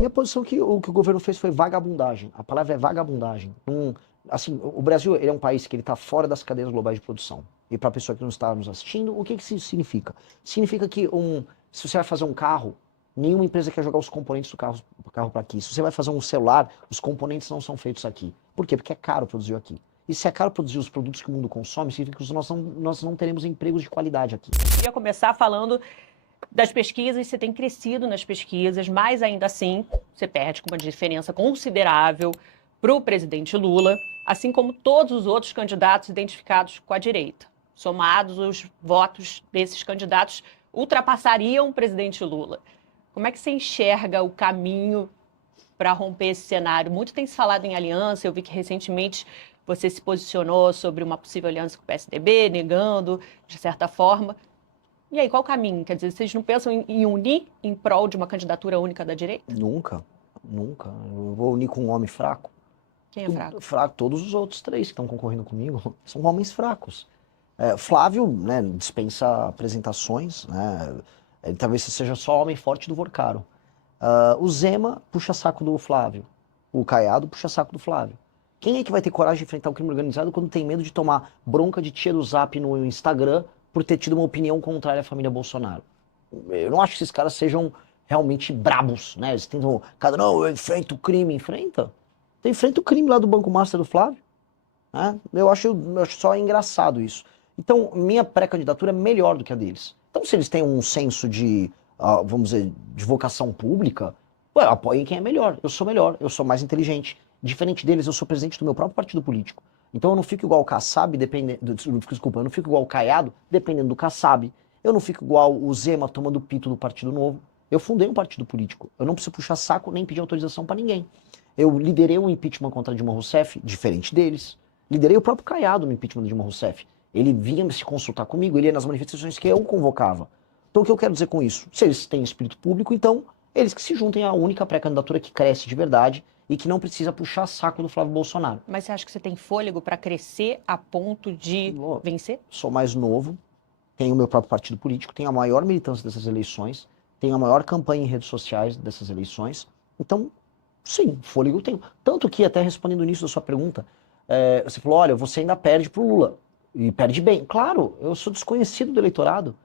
Minha posição é que o que o governo fez foi vagabundagem. A palavra é vagabundagem. Assim, o Brasil ele é um país que ele está fora das cadeias globais de produção. E para a pessoa que não está nos assistindo, o que isso significa? Significa que se você vai fazer um carro, nenhuma empresa quer jogar os componentes do carro para aqui. Se você vai fazer um celular, os componentes não são feitos aqui. Por quê? Porque é caro produzir aqui. E se é caro produzir os produtos que o mundo consome, significa que nós não teremos empregos de qualidade aqui. Eu ia começar falando das pesquisas, você tem crescido nas pesquisas, mas ainda assim você perde com uma diferença considerável para o presidente Lula, assim como todos os outros candidatos identificados com a direita. Somados, os votos desses candidatos ultrapassariam o presidente Lula. Como é que você enxerga o caminho para romper esse cenário? Muito tem se falado em aliança, eu vi que recentemente você se posicionou sobre uma possível aliança com o PSDB, negando, de certa forma. E aí, qual o caminho? Quer dizer, vocês não pensam em unir em prol de uma candidatura única da direita? Nunca, nunca. Eu vou unir com um homem fraco. Quem é fraco? Fraco, todos os outros três que estão concorrendo comigo são homens fracos. Flávio, né, dispensa apresentações, né, ele talvez seja só homem forte do Vorcaro. O Zema puxa saco do Flávio, o Caiado puxa saco do Flávio. Quem é que vai ter coragem de enfrentar o crime organizado quando tem medo de tomar bronca de tia do Zap no Instagram por ter tido uma opinião contrária à família Bolsonaro? Eu não acho que esses caras sejam realmente brabos, né? Eles tentam, não, eu enfrento o crime, enfrenta. Então enfrenta o crime lá do Banco Master do Flávio. Né? Eu acho só engraçado isso. Então, minha pré-candidatura é melhor do que a deles. Então, se eles têm um senso de, vamos dizer, de vocação pública, apoiem quem é melhor. Eu sou mais inteligente. Diferente deles, eu sou presidente do meu próprio partido político. Então eu não fico igual o Kassab, eu não fico igual o Caiado, dependendo do Kassab. Eu não fico igual o Zema tomando pito do Partido Novo. Eu fundei um partido político. Eu não preciso puxar saco nem pedir autorização para ninguém. Eu liderei um impeachment contra Dilma Rousseff, diferente deles. Liderei o próprio Caiado no impeachment de Dilma Rousseff. Ele vinha se consultar comigo, ele ia nas manifestações que eu convocava. Então o que eu quero dizer com isso? Se eles têm espírito público, então eles que se juntem à única pré-candidatura que cresce de verdade e que não precisa puxar saco do Flávio Bolsonaro. Mas você acha que você tem fôlego para crescer a ponto de vencer? Sou mais novo, tenho o meu próprio partido político, tenho a maior militância dessas eleições, tenho a maior campanha em redes sociais dessas eleições. Então, sim, fôlego eu tenho. Tanto que, até respondendo nisso da sua pergunta, você falou, olha, você ainda perde pro Lula. E perde bem. Claro, eu sou desconhecido do eleitorado.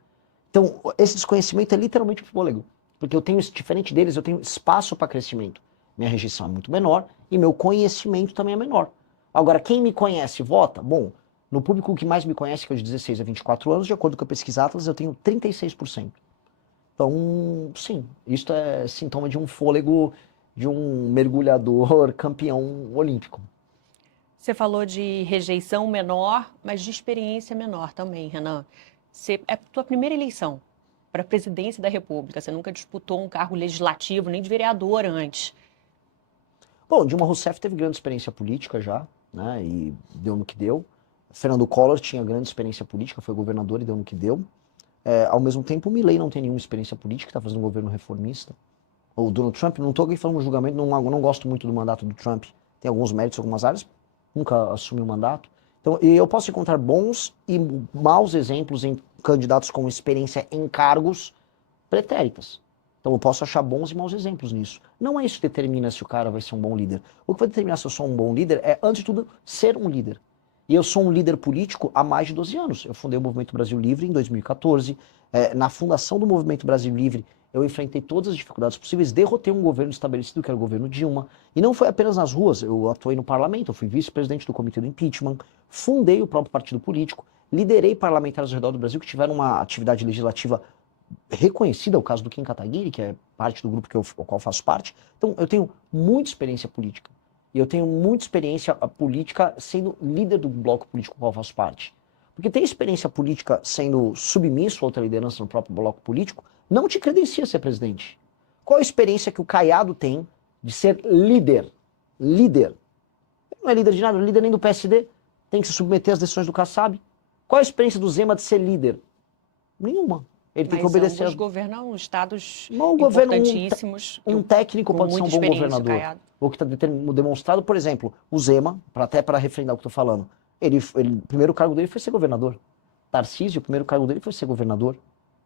Então, esse desconhecimento é literalmente um fôlego. Porque eu tenho, diferente deles, eu tenho espaço para crescimento. Minha rejeição é muito menor e meu conhecimento também é menor. Agora, quem me conhece vota? Bom, no público que mais me conhece, que é de 16 a 24 anos, de acordo com a pesquisa Atlas, eu tenho 36%. Então, sim, isto é sintoma de um fôlego de um mergulhador campeão olímpico. Você falou de rejeição menor, mas de experiência menor também, Renan. É a tua primeira eleição para a presidência da República. Você nunca disputou um cargo legislativo, nem de vereador antes. Bom, Dilma Rousseff teve grande experiência política já, né, e deu no que deu. Fernando Collor tinha grande experiência política, foi governador e deu no que deu. Ao mesmo tempo, o Milei não tem nenhuma experiência política, está fazendo um governo reformista. O Donald Trump, não estou aqui falando um julgamento, não gosto muito do mandato do Trump. Tem alguns méritos em algumas áreas, nunca assumiu o mandato. Então, eu posso encontrar bons e maus exemplos em candidatos com experiência em cargos pretéritas. Então eu posso achar bons e maus exemplos nisso. Não é isso que determina se o cara vai ser um bom líder. O que vai determinar se eu sou um bom líder é, antes de tudo, ser um líder. E eu sou um líder político há mais de 12 anos. Eu fundei o Movimento Brasil Livre em 2014. Na fundação do Movimento Brasil Livre, eu enfrentei todas as dificuldades possíveis, derrotei um governo estabelecido, que era o governo Dilma. E não foi apenas nas ruas, eu atuei no parlamento, eu fui vice-presidente do Comitê do Impeachment, fundei o próprio partido político, liderei parlamentares ao redor do Brasil que tiveram uma atividade legislativa reconhecida, o caso do Kim Kataguiri, que é parte do grupo ao qual faço parte. Então, eu tenho muita experiência política. E eu tenho muita experiência política sendo líder do bloco político ao qual faço parte. Porque ter experiência política sendo submisso a outra liderança no próprio bloco político não te credencia a ser presidente. Qual a experiência que o Caiado tem de ser líder? Líder. Ele não é líder de nada, não é líder nem do PSD. Tem que se submeter às decisões do Kassab. Qual a experiência do Zema de ser líder? Nenhuma. Ele tem que obedecer. Ambos governam estados importantíssimos. Um técnico pode ser um bom governador. O que está demonstrado, por exemplo, o Zema, até para refrendar o que eu estou falando, o primeiro cargo dele foi ser governador. Tarcísio, o primeiro cargo dele foi ser governador.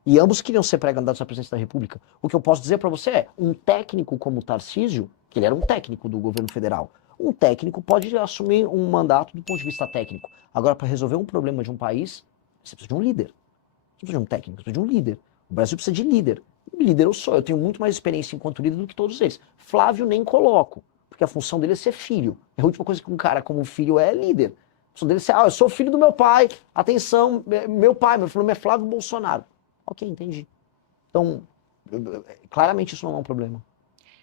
E ambos queriam ser pré-candidatos à presidência da República. O que eu posso dizer para você é, um técnico como o Tarcísio, que ele era um técnico do governo federal, um técnico pode assumir um mandato do ponto de vista técnico. Agora, para resolver um problema de um país, você precisa de um líder. Você precisa de um técnico, você precisa de um líder. O Brasil precisa de líder. Líder eu sou, eu tenho muito mais experiência enquanto líder do que todos eles. Flávio nem coloco, porque a função dele é ser filho. A última coisa que um cara como filho é líder. A função dele é ser, eu sou filho do meu pai, atenção, meu pai, meu nome é Flávio Bolsonaro. Ok, entendi. Então, claramente isso não é um problema.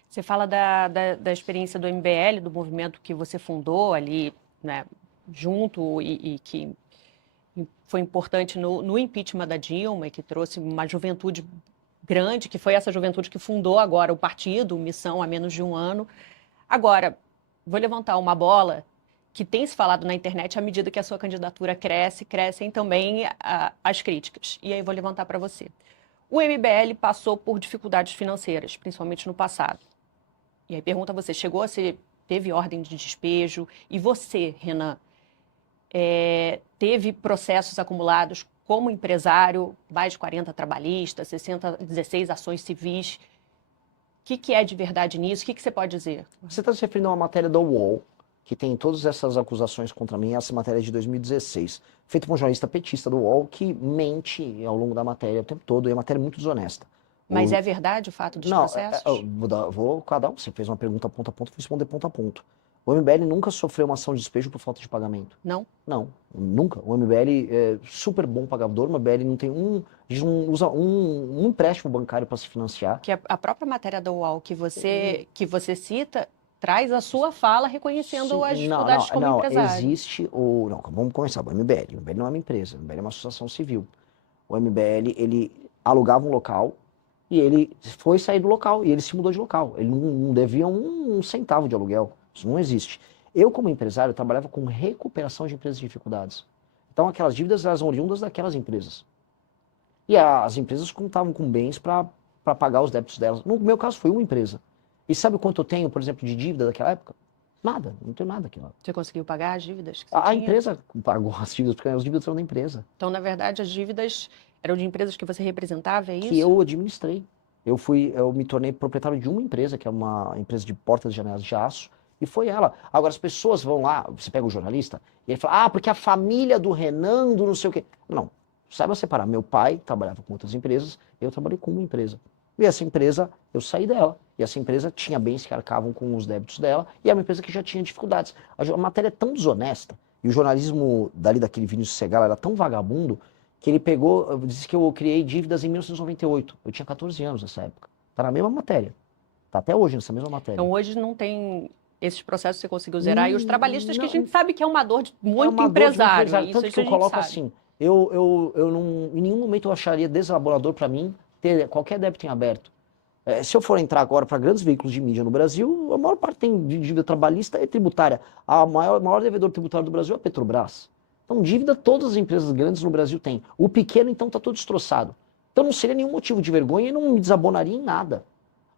Você fala da experiência do MBL, do movimento que você fundou ali, né, junto e que foi importante no impeachment da Dilma, e que trouxe uma juventude grande, que foi essa juventude que fundou agora o partido, Missão, há menos de um ano. Agora, vou levantar uma bola que tem se falado na internet à medida que a sua candidatura cresce, crescem também as críticas. E aí vou levantar para você. O MBL passou por dificuldades financeiras, principalmente no passado. E aí pergunta a você, teve ordem de despejo? E você, Renan, teve processos acumulados como empresário, mais de 40 trabalhistas, 16 ações civis. O que é de verdade nisso? O que você pode dizer? Você está se referindo a uma matéria do UOL, que tem todas essas acusações contra mim, essa matéria é de 2016, feita por um jornalista petista do UOL, que mente ao longo da matéria o tempo todo, e é uma matéria muito desonesta. Mas é verdade o fato dos processos? Vou cada um. Você fez uma pergunta ponto a ponto, vou responder ponto a ponto. O MBL nunca sofreu uma ação de despejo por falta de pagamento. Não? Não, nunca. O MBL é super bom pagador, o MBL não tem a gente não usa um empréstimo bancário para se financiar. Que a própria matéria da UOL que você cita traz a sua fala reconhecendo as dificuldades como empresário. Existe o... Não, vamos começar. O MBL não é uma empresa, o MBL é uma associação civil. O MBL, ele alugava um local e ele foi sair do local e ele se mudou de local. Ele não devia um centavo de aluguel. Isso não existe. Eu, como empresário, trabalhava com recuperação de empresas de dificuldades. Então, aquelas dívidas eram oriundas daquelas empresas. E as empresas contavam com bens para pagar os débitos delas. No meu caso, foi uma empresa. E sabe quanto eu tenho, por exemplo, de dívida daquela época? Nada, não tenho nada aqui. Você conseguiu pagar as dívidas que você A tinha? empresa pagou as dívidas, porque as dívidas eram da empresa. Então, na verdade, as dívidas eram de empresas que você representava, é isso? Que eu administrei. Eu me tornei proprietário de uma empresa, que é uma empresa de portas e janelas de aço, e foi ela. Agora, as pessoas vão lá, você pega o jornalista, e ele fala, porque a família do Renan, do não sei o quê. Não, saiba separar. Meu pai trabalhava com outras empresas, eu trabalhei com uma empresa. E essa empresa, eu saí dela. E essa empresa tinha bens que arcavam com os débitos dela, e é uma empresa que já tinha dificuldades. A matéria é tão desonesta, e o jornalismo daquele Vinícius Segal era tão vagabundo, que ele disse que eu criei dívidas em 1998. Eu tinha 14 anos nessa época. Tá na mesma matéria. Tá até hoje nessa mesma matéria. Então hoje não tem esses processos que você conseguiu zerar, e os trabalhistas, que a gente sabe que é uma dor de muito empresário. Tanto que eu coloco assim, eu não, em nenhum momento eu acharia deselaborador para mim ter qualquer débito em aberto. Se eu for entrar agora para grandes veículos de mídia no Brasil, a maior parte tem de dívida trabalhista e tributária. O maior devedor tributário do Brasil é a Petrobras. Então, dívida todas as empresas grandes no Brasil têm. O pequeno, então, está todo destroçado. Então, não seria nenhum motivo de vergonha e não me desabonaria em nada.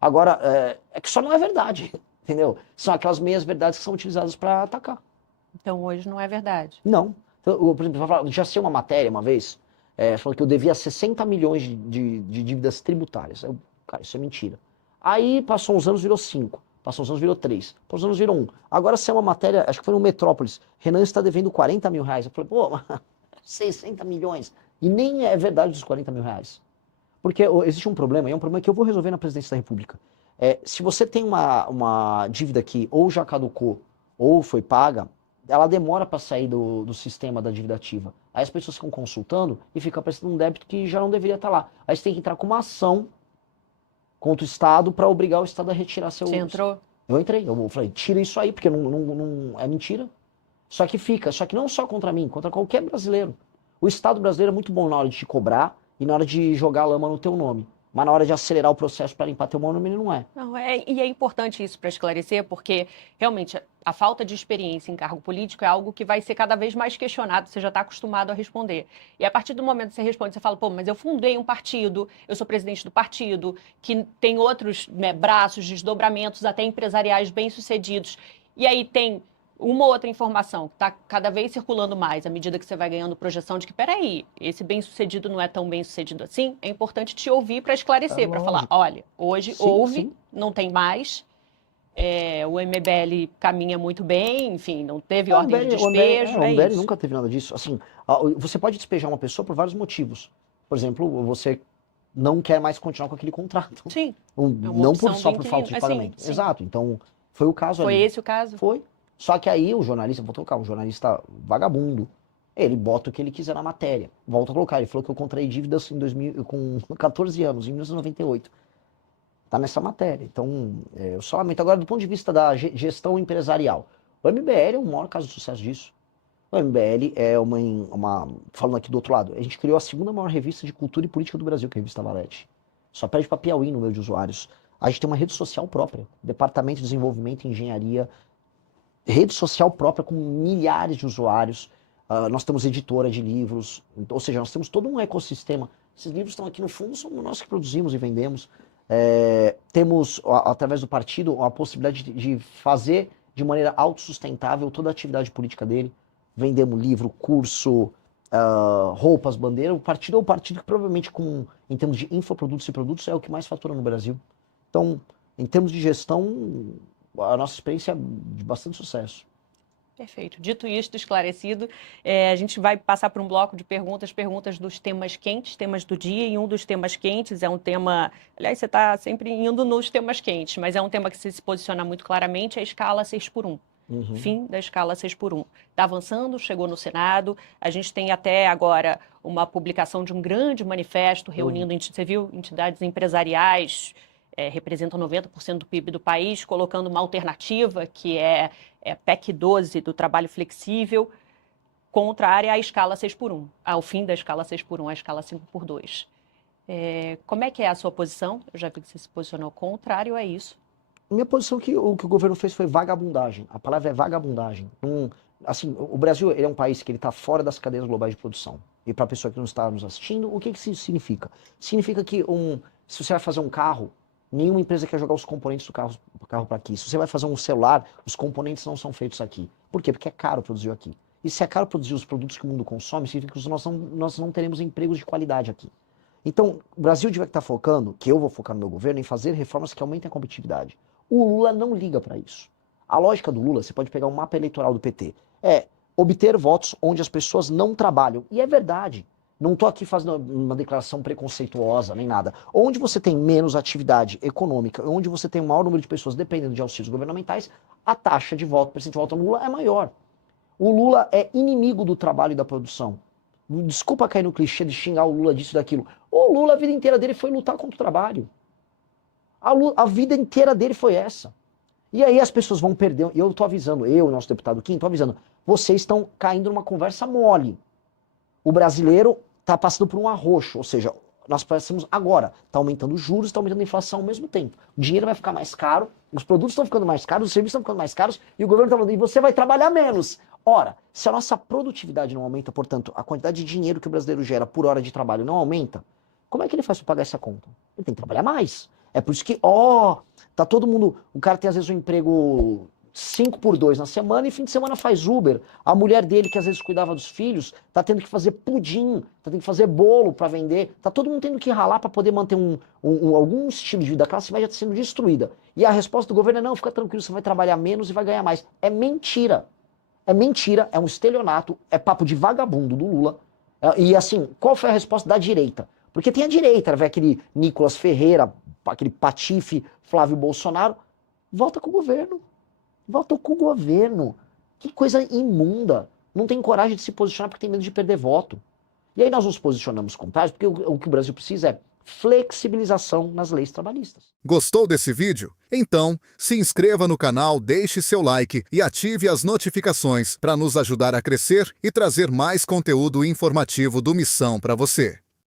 Agora, é que só não é verdade, entendeu? São aquelas meias verdades que são utilizadas para atacar. Então, hoje não é verdade. Não. Então, por exemplo, já sei uma matéria uma vez, falando que eu devia 60 milhões de dívidas tributárias. Cara, isso é mentira. Aí, passou uns anos, virou 5. Passou uns anos, virou 3. Passou uns anos, virou 1. Agora, se é uma matéria, acho que foi no Metrópolis, Renan está devendo 40 mil reais. Eu falei, 60 milhões. E nem é verdade dos 40 mil reais. Porque existe um problema, e é um problema que eu vou resolver na presidência da República. Se você tem uma dívida que ou já caducou, ou foi paga, ela demora para sair do sistema da dívida ativa. Aí as pessoas ficam consultando e fica aparecendo um débito que já não deveria estar lá. Aí você tem que entrar com uma ação contra o Estado para obrigar o Estado a retirar seu... Você entrou? Eu entrei, eu falei, tira isso aí, porque não é mentira. Só que não só contra mim, contra qualquer brasileiro. O Estado brasileiro é muito bom na hora de te cobrar e na hora de jogar lama no teu nome. Mas na hora de acelerar o processo para limpar teu nome, ele não é. Não, e é importante isso para esclarecer, porque realmente a falta de experiência em cargo político é algo que vai ser cada vez mais questionado, você já está acostumado a responder. E a partir do momento que você responde, você fala, mas eu fundei um partido, eu sou presidente do partido, que tem outros braços, desdobramentos, até empresariais bem-sucedidos. E aí tem uma outra informação que está cada vez circulando mais, à medida que você vai ganhando projeção de que, peraí, esse bem-sucedido não é tão bem-sucedido assim, é importante te ouvir para esclarecer, para falar, olha, hoje houve, não tem mais, o MBL caminha muito bem, enfim, não teve ordem de despejo, o MBL nunca teve nada disso. Assim, você pode despejar uma pessoa por vários motivos. Por exemplo, você não quer mais continuar com aquele contrato. Sim. Não só por falta de pagamento. Sim. Exato. Então, foi o caso ali. Foi esse o caso? Foi. Só que aí o jornalista, vou colocar, um jornalista vagabundo, ele bota o que ele quiser na matéria. Volta a colocar, ele falou que eu contraí dívidas com 14 anos, em 1998. Tá nessa matéria. Então, eu só lamento. Agora, do ponto de vista da gestão empresarial, o MBL é o maior caso de sucesso disso. O MBL é falando aqui do outro lado, a gente criou a segunda maior revista de cultura e política do Brasil, que é a Revista Valete. Só perde para Piauí no número de usuários. A gente tem uma rede social própria, Departamento de Desenvolvimento e Engenharia, rede social própria com milhares de usuários. Nós temos editora de livros, ou seja, nós temos todo um ecossistema. Esses livros estão aqui no fundo, somos nós que produzimos e vendemos. Temos, através do partido, a possibilidade de fazer de maneira autossustentável toda a atividade política dele. Vendemos livro, curso, roupas, bandeira. O partido é o partido que provavelmente, em termos de infoprodutos e produtos, é o que mais fatura no Brasil. Então, em termos de gestão, a nossa experiência é de bastante sucesso. Perfeito. Dito isto, esclarecido, a gente vai passar por um bloco de perguntas dos temas quentes, temas do dia, e um dos temas quentes é um tema... Aliás, você está sempre indo nos temas quentes, mas é um tema que se posiciona muito claramente, é a escala 6x1. Fim da escala 6x1. Está avançando, chegou no Senado, a gente tem até agora uma publicação de um grande manifesto reunindo, você viu, entidades empresariais, representam 90% do PIB do país, colocando uma alternativa que é PEC 12 do trabalho flexível, contrária à escala 6x1, ao fim da escala 6x1, à escala 5x2. Como é que é a sua posição? Eu já vi que você se posicionou contrário a isso. Minha posição é que o que o governo fez foi vagabundagem. A palavra é vagabundagem. Assim, o Brasil ele é um país que está fora das cadeias globais de produção. E para a pessoa que não está nos assistindo, o que isso significa? Significa que se você vai fazer um carro, nenhuma empresa quer jogar os componentes do carro para aqui. Se você vai fazer um celular, os componentes não são feitos aqui. Por quê? Porque é caro produzir aqui. E se é caro produzir os produtos que o mundo consome, significa que nós não teremos empregos de qualidade aqui. Então, o Brasil devia estar focando, que eu vou focar no meu governo, em fazer reformas que aumentem a competitividade. O Lula não liga para isso. A lógica do Lula, você pode pegar um mapa eleitoral do PT, é obter votos onde as pessoas não trabalham. E é verdade. Não estou aqui fazendo uma declaração preconceituosa, nem nada. Onde você tem menos atividade econômica, onde você tem um maior número de pessoas dependendo de auxílios governamentais, a taxa de voto, o percentual de voto no Lula é maior. O Lula é inimigo do trabalho e da produção. Desculpa cair no clichê de xingar o Lula disso e daquilo. O Lula, a vida inteira dele foi lutar contra o trabalho. A vida inteira dele foi essa. E aí as pessoas vão perder, e eu estou avisando, nosso deputado Kim, estou avisando, vocês estão caindo numa conversa mole. O brasileiro está passando por um arroxo, ou seja, nós passamos agora, está aumentando os juros, está aumentando a inflação ao mesmo tempo. O dinheiro vai ficar mais caro, os produtos estão ficando mais caros, os serviços estão ficando mais caros, e o governo está falando, e você vai trabalhar menos. Ora, se a nossa produtividade não aumenta, portanto, a quantidade de dinheiro que o brasileiro gera por hora de trabalho não aumenta, como é que ele faz para pagar essa conta? Ele tem que trabalhar mais. É por isso que, tá todo mundo, o cara tem às vezes um emprego 5x2 na semana e fim de semana faz Uber. A mulher dele, que às vezes cuidava dos filhos, tá tendo que fazer pudim, tá tendo que fazer bolo para vender, tá todo mundo tendo que ralar para poder manter algum estilo de vida. A classe média tá sendo destruída. E a resposta do governo é, não, fica tranquilo, você vai trabalhar menos e vai ganhar mais. É mentira. É mentira, é um estelionato, é papo de vagabundo do Lula. E assim, qual foi a resposta da direita? Porque tem a direita, vai aquele Nicolas Ferreira, aquele patife Flávio Bolsonaro, volta com o governo. Volta com o governo. Que coisa imunda. Não tem coragem de se posicionar porque tem medo de perder voto. E aí nós nos posicionamos contrários porque o que o Brasil precisa é flexibilização nas leis trabalhistas. Gostou desse vídeo? Então, se inscreva no canal, deixe seu like e ative as notificações para nos ajudar a crescer e trazer mais conteúdo informativo do Missão para você.